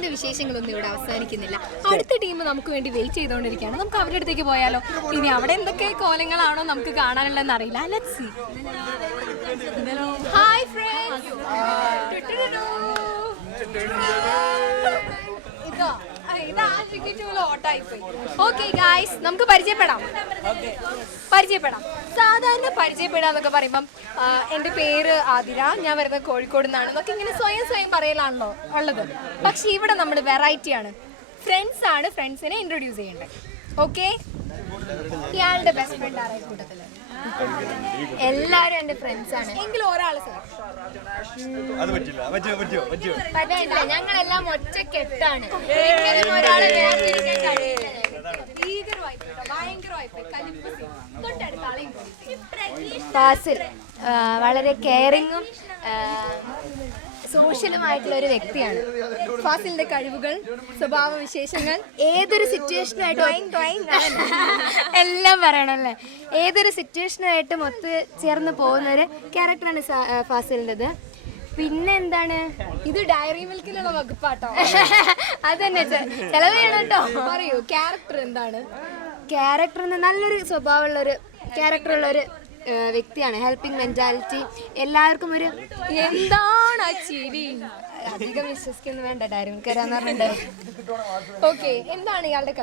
ഫാസിലിന്റെ വിശേഷങ്ങളൊന്നും ഇവിടെ അവസാനിക്കുന്നില്ല. അടുത്ത ടീം നമുക്ക് വേണ്ടി വെയിറ്റ് ചെയ്തുകൊണ്ടിരിക്കുകയാണ്. നമുക്ക് അവരുടെ അടുത്തേക്ക് പോയാലോ? ഇനി അവിടെ എന്തൊക്കെ കോലങ്ങളാണോ നമുക്ക് കാണാനുള്ളതെന്ന് അറിയില്ല. Let's see. Hi friends. Okay guys, നമുക്ക് പരിചയപ്പെടാം. സാധാരണ പരിചയപ്പെടാന്നൊക്കെ പറയുമ്പം എൻ്റെ പേര് ആതിര, ഞാൻ വരുന്നത് കോഴിക്കോട് നിന്നാണ് എന്നൊക്കെ ഇങ്ങനെ സ്വയം പറയലാണല്ലോ ഉള്ളത്. പക്ഷെ ഇവിടെ നമ്മൾ വെറൈറ്റി ആണ്. ഫ്രണ്ട്സ് ആണ്, ഫ്രണ്ട്സിനെ ഇൻട്രൊഡ്യൂസ് ചെയ്യേണ്ടത്. ഓക്കെ, ഇയാളുടെ ബെസ്റ്റ് ഫ്രണ്ട് ആരായി കൂട്ടത്തില്? എല്ലാരും എന്റെ ഫ്രണ്ട്സ് ആണ്. എങ്കിലും ഒരാള് സാർ പറ്റില്ല, ഞങ്ങളെല്ലാം ഒറ്റക്കെട്ടാണ്. ഒരാളെ ഫാസിൽ വളരെ കെയറിങ്ങും സോഷ്യലുമായിട്ടുള്ള ഒരു വ്യക്തിയാണ്. ഫാസിലിന്റെ കഴിവുകൾ, സ്വഭാവ വിശേഷങ്ങൾ, ഏതൊരു സിറ്റുവേഷനായിട്ടും എല്ലാം പറയണല്ലേ, ഏതൊരു സിറ്റുവേഷനായിട്ടും ഒത്തു ചേർന്ന് പോകുന്ന ഒരു ക്യാരക്ടറാണ് ഫാസിലിൻ്റെത്. പിന്നെ എന്താണ്, ഇത് ഡയറി മിൽക്കിലുള്ള വകുപ്പാട്ടോ. അതന്നെ ചെലവ് ചെയ്യണം കേട്ടോ. പറയൂ, ക്യാരക്ടർ എന്താണ്? ക്യാരക്ടർ നല്ലൊരു സ്വഭാവമുള്ളൊരു ക്യാരക്ടറുള്ളൊരു വ്യക്തിയാണ്. ഹെൽപ്പിംഗ് മെന്റാലിറ്റി, എല്ലാവർക്കും ഒരു എന്താണ് ആ ചിരി, അധികം വിശ്വസിക്കുന്നു വേണ്ട, ഡയറി മിൽക്ക് വരാന്ന് പറഞ്ഞിട്ടുണ്ട്. ഓക്കെ, എന്താണ് ഇയാളുടെ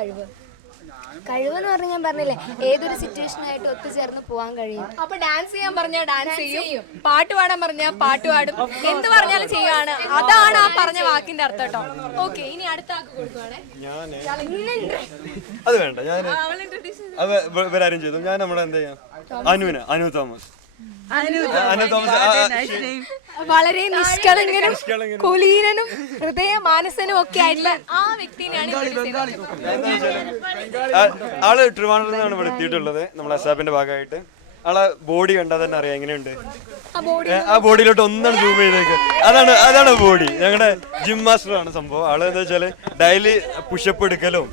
കഴിവെന്ന് പറഞ്ഞാൽ ഞാൻ പറഞ്ഞില്ലേ, ഏതൊരു സിറ്റുവേഷനായിട്ട് ഒത്തുചേർന്ന് പോകാൻ കഴിയും. അപ്പൊ ഡാൻസ് ചെയ്യാൻ പറഞ്ഞാൽ ഡാൻസ് ചെയ്യും, പാട്ട് പാടാൻ പറഞ്ഞാൽ പാട്ട് പാടും, എന്ത് പറഞ്ഞാലും ചെയ്യാണ്. അതാണ് ആ പറഞ്ഞ വാക്കിന്റെ അർത്ഥം കേട്ടോ. ഓക്കെ, ഇനി അടുത്ത ആൾക്ക് കൊടുക്കുവാണേ. അത് വേണ്ട, ചെയ്തു. ഞാൻ നമ്മുടെ എന്താ ചെയ്യാം, അനു തോമസ്. വളരെ നിഷ്കളങ്കനും കുലീനനും ഹൃദയമാനസനും ഒക്കെ ആയിട്ടുള്ള ആ വ്യക്തിയാണ് ആള് ട്രിവാൻഡ്രത്ത് നിന്നാണ് ഇവിടെ എത്തിയിട്ടുള്ളത്. നമ്മളെ അസാപ്പിന്റെ ഭാഗമായിട്ട്. ആളെ ബോഡി കണ്ടാൽ തന്നെ അറിയാം എങ്ങനെയുണ്ട്. ആ ബോഡിയിലോട്ട് ഒന്നാണ് സൂം ചെയ്തേക്ക്. അതാണ് ബോഡി. ഞങ്ങളുടെ ജിം മാസ്റ്റർ ആണ് സംഭവം. ആള് എന്താ വെച്ചാല് ഡെയിലി പുഷപ്പ് എടുക്കലും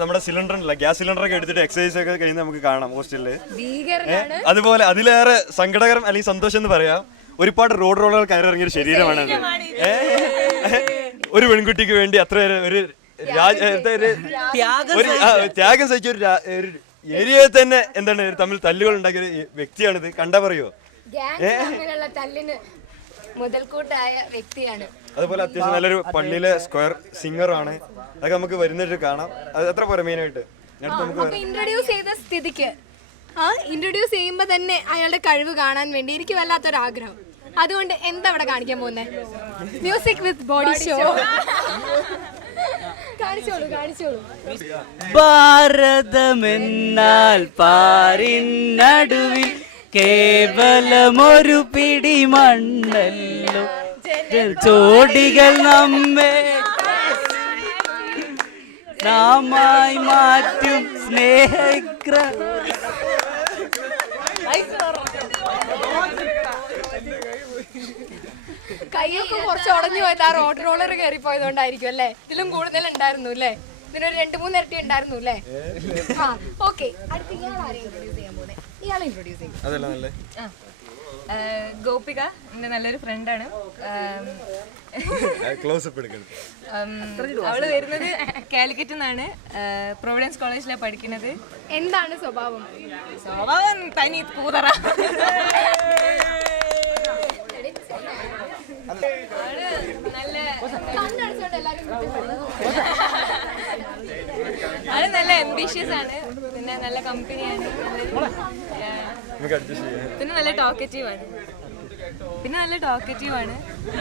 നമ്മുടെ സിലിണ്ടർ ഉണ്ടല്ലോ, ഗ്യാസ് സിലിണ്ടർ ഒക്കെ എടുത്തിട്ട് എക്സസൈസ് ഒക്കെ കഴിഞ്ഞ് നമുക്ക് കാണാം ഹോസ്റ്റലില്. അതുപോലെ അതിലേറെ സങ്കടകരം അല്ലെങ്കിൽ സന്തോഷം എന്ന് പറയാം, ഒരുപാട് റോഡ് റോളുകൾ കയറി ഇറങ്ങിയ ഒരു ശരീരമാണ് അത്. ഒരു പെൺകുട്ടിക്ക് വേണ്ടി അത്ര ഒരു ത്യാഗം സഹിച്ച ഒരു ഏരിയയിൽ തന്നെ എന്താണ് തമ്മിൽ തല്ലുകൾ ഉണ്ടാക്കിയ ഒരു വ്യക്തിയാണിത്. കണ്ടാ പറയോ, മുതൽക്കൂട്ടായ വ്യക്തിയാണ്. അതുപോലെ അത്യാവശ്യം നല്ലൊരു പള്ളിയിലെ സ്ക്വയർ സിംഗർ ആണ്. അതൊക്കെ നമുക്ക് വരുന്നിട്ട് കാണാം. അത് എത്ര പോരാ മെയിനായിട്ട് ഇൻട്രൊഡ്യൂസ് ചെയ്ത സ്ഥിതിക്ക് ഇൻട്രൊഡ്യൂസ് ചെയ്യുമ്പോ തന്നെ അയാളുടെ കഴിവ് കാണാൻ വേണ്ടി എനിക്ക് വല്ലാത്തൊരാഗ്രഹം. അതുകൊണ്ട് എന്താ അവിടെ കാണിക്കാൻ പോകുന്നത്? Music with body show. കാണിച്ചോളൂ. ഭാരതമെന്നാൽ പാരിനടുവിൽ കേവലമൊരു പിടി മണ്ണല്ലോ, ചോടികൾ നമ്മെ നാമായി മാറ്റും സ്നേഹക്ര. കൈയൊക്കെ കുറച്ച് ഉടഞ്ഞു പോയത് ആ റോഡ് റോളർ കയറി പോയതുകൊണ്ടായിരിക്കും അല്ലേ? ഇതിലും കൂടുതൽ ഉണ്ടായിരുന്നു അല്ലേ? ഇതിനൊരു 2-3 ഇരട്ടി ഉണ്ടായിരുന്നു അല്ലേ? ഓക്കെ, അടുത്ത ഇയാളെ ഇൻട്രൊഡ്യൂസ് ചെയ്യാൻ പോകുന്നത്. ഇയാളെ ഇൻട്രൊഡ്യൂസ് ചെയ്യും. ഗോപിക എൻ്റെ നല്ലൊരു ഫ്രണ്ടാണ്. അവള് വരുന്നത് കാലിക്കറ്റ് നിന്നാണ്. പ്രൊവിഡൻസ് കോളേജിലാണ് പഠിക്കുന്നത്. എന്താണ് സ്വഭാവം? തനി കൂതറ. അവള് നല്ല ambitious ആണ്, പിന്നെ നല്ല കമ്പനിയാണ്, പിന്നെ നല്ല ടോക്കറ്റീവ് ആണ്,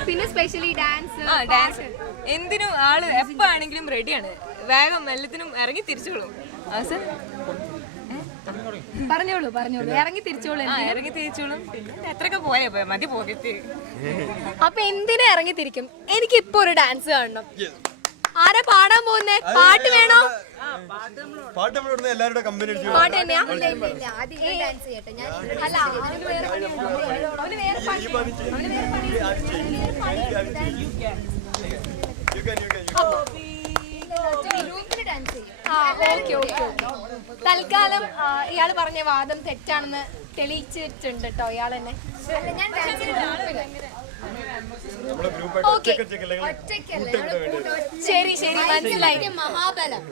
പിന്നെ സ്പെഷ്യലി ഡാൻസ് എന്തിനും ആള് എപ്പോ ആണെങ്കിലും റെഡിയാണ്. വേഗം എല്ലാത്തിനും ഇറങ്ങി തിരിച്ചോളും. പറഞ്ഞോളൂ ഇറങ്ങി തിരിച്ചോളും. പിന്നെ എത്രയൊക്കെ പോയാ മതി പോകത്ത്. അപ്പൊ എന്തിനാ ഇറങ്ങി തിരിക്കും? എനിക്കിപ്പോ ഒരു ഡാൻസ് കാണണം. ആരാ പാടാൻ പോകുന്നേ? പാട്ട് വേണോ? പാട്ട് കമ്പനി പാട്ട് തന്നെയാ? തൽക്കാലം ഇയാള് പറഞ്ഞ വാദം തെറ്റാണെന്ന് തെളിയിച്ചിട്ടുണ്ട് കേട്ടോ ഇയാൾ തന്നെ. ശരി ശരി മനസ്സിലായി. മഹാബലം,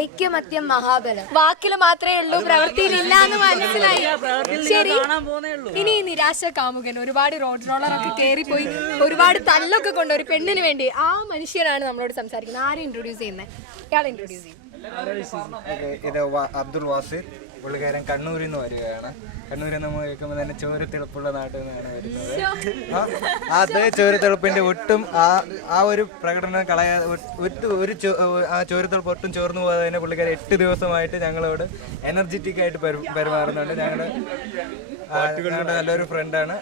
ഐക്യമത്യം മഹാബലം. വാക്കിൽ മാത്രമേ ഉള്ളൂ, പ്രവൃത്തിയിൽ ഇല്ല എന്ന് മനസ്സിലായി. ശരി, ഇനി ഈ നിരാശ കാമുകൻ ഒരുപാട് റോഡ് റോളറൊക്കെ കയറിപ്പോയി ഒരുപാട് തല്ലൊക്കെ കൊണ്ട് ഒരു പെണ്ണിന് വേണ്ടി ആ മനുഷ്യനാണ് നമ്മളോട് സംസാരിക്കുന്നത്. ആരും ഇൻട്രൊഡ്യൂസ് ചെയ്യുന്നത്? ഇയാളെ ഇൻട്രൊഡ്യൂസ് ചെയ്യും. ഇത് അബ്ദുൾ വാസിർ, പുള്ളിക്കാരൻ കണ്ണൂരിൽ നിന്ന് വരികയാണ്. കണ്ണൂരിൽ നമ്മൾ കേൾക്കുമ്പോൾ തന്നെ ചോരത്തിളപ്പുള്ള നാട്ടിൽ നിന്നാണ് വരുന്നത്. അത് ചോരത്തിളപ്പിന്റെ ഒട്ടും ആ ഒരു പ്രകടനം കളയാതെ ആ ചോരത്തിളപ്പ് ഒട്ടും ചോർന്നു പോകാതെ തന്നെ പുള്ളിക്കാരൻ 8 ദിവസമായിട്ട് ഞങ്ങളോട് എനർജറ്റിക് ആയിട്ട് പെരുമാറുന്നുണ്ട്. ഞങ്ങളുടെ നല്ലൊരു ഫ്രണ്ടാണ്,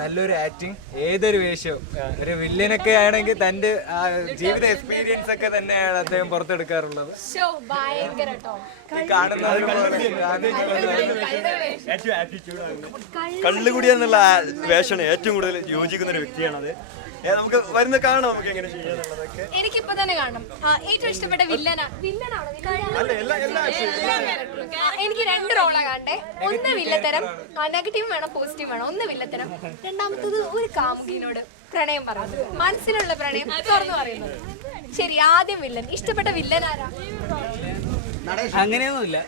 നല്ലൊരു ആക്ടിങ്, ഏതൊരു വേഷവും. ഒരു വില്ലനൊക്കെ ആണെങ്കിൽ തന്റെ ജീവിത എക്സ്പീരിയൻസ് ഒക്കെ തന്നെയാണ് അദ്ദേഹം പുറത്തെടുക്കാറുള്ളത്. കള്ളുകുടി എന്നുള്ള വേഷമാണ് ഏറ്റവും കൂടുതൽ യോജിക്കുന്ന ഒരു വ്യക്തിയാണത്. നമുക്ക് വരുന്ന കാണാം, നമുക്ക് എങ്ങനെ ചെയ്യാന്നുള്ളതൊക്കെ. എനിക്കിപ്പോ തന്നെ കാണണം. ഏറ്റവും ഇഷ്ടപ്പെട്ട വില്ലനാണോ? എനിക്ക് 2 റോളാ കാണണ്ടേ. ഒന്ന് വില്ലത്തരം, നെഗറ്റീവ് വേണം പോസിറ്റീവ് വേണം. ഒന്ന് വില്ലത്തരം, രണ്ടാമത്തത് ഒരു കാമുകിനോട് പ്രണയം പറയുന്നത്, മനസ്സിലുള്ള പ്രണയം തുറന്നു പറയുന്നത്. ശരി, ആദ്യം വില്ലൻ. ഇഷ്ടപ്പെട്ട വില്ലൻ ആരാ? അങ്ങനെയൊന്നുമില്ല,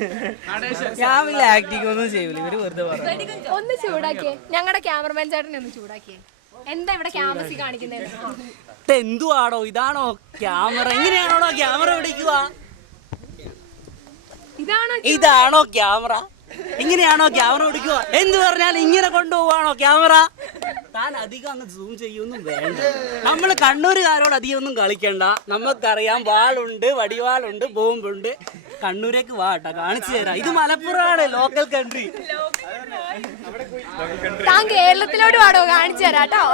ഞാൻ വലിയ ആക്ടിങ് ഒന്നും ചെയ്യൂല, ഇവര് വെറുതെ പറഞ്ഞു. ഒന്ന് ചൂടാക്കിയേ, ഞങ്ങളുടെ ക്യാമറമാൻ ചേട്ടനെ ഒന്ന് ചൂടാക്കിയേ. എന്താ ഇവിടെ ക്യാമറസി കാണിക്കുന്നത്? എന്തുവാണോ ഇതാണോ ക്യാമറ? എങ്ങനെയാണോ ക്യാമറ പിടിക്കുക? ഇതാണോ ക്യാമറ? ഇങ്ങനെയാണോ ക്യാമറ പിടിക്കുക? എന്ത് പറഞ്ഞാൽ ഇങ്ങനെ കൊണ്ടുപോവാണോ ക്യാമറ? താൻ അധികം അങ്ങ് സൂം ചെയ്യൊന്നും വേണ്ട. നമ്മൾ കണ്ണൂരുകാരോട് അധികം ഒന്നും കളിക്കണ്ട. നമുക്കറിയാം, വാളുണ്ട്, വടിവാളുണ്ട്, ബോംബുണ്ട്. കണ്ണൂരേക്ക് വാട്ടാ, കാണിച്ചു തരാം. ഇത് മലപ്പുറമാണ്, ലോക്കൽ കൺട്രി. താൻ കേരളത്തിലോട്ട് വാടോ, കാണിച്ചു തരാട്ടോ.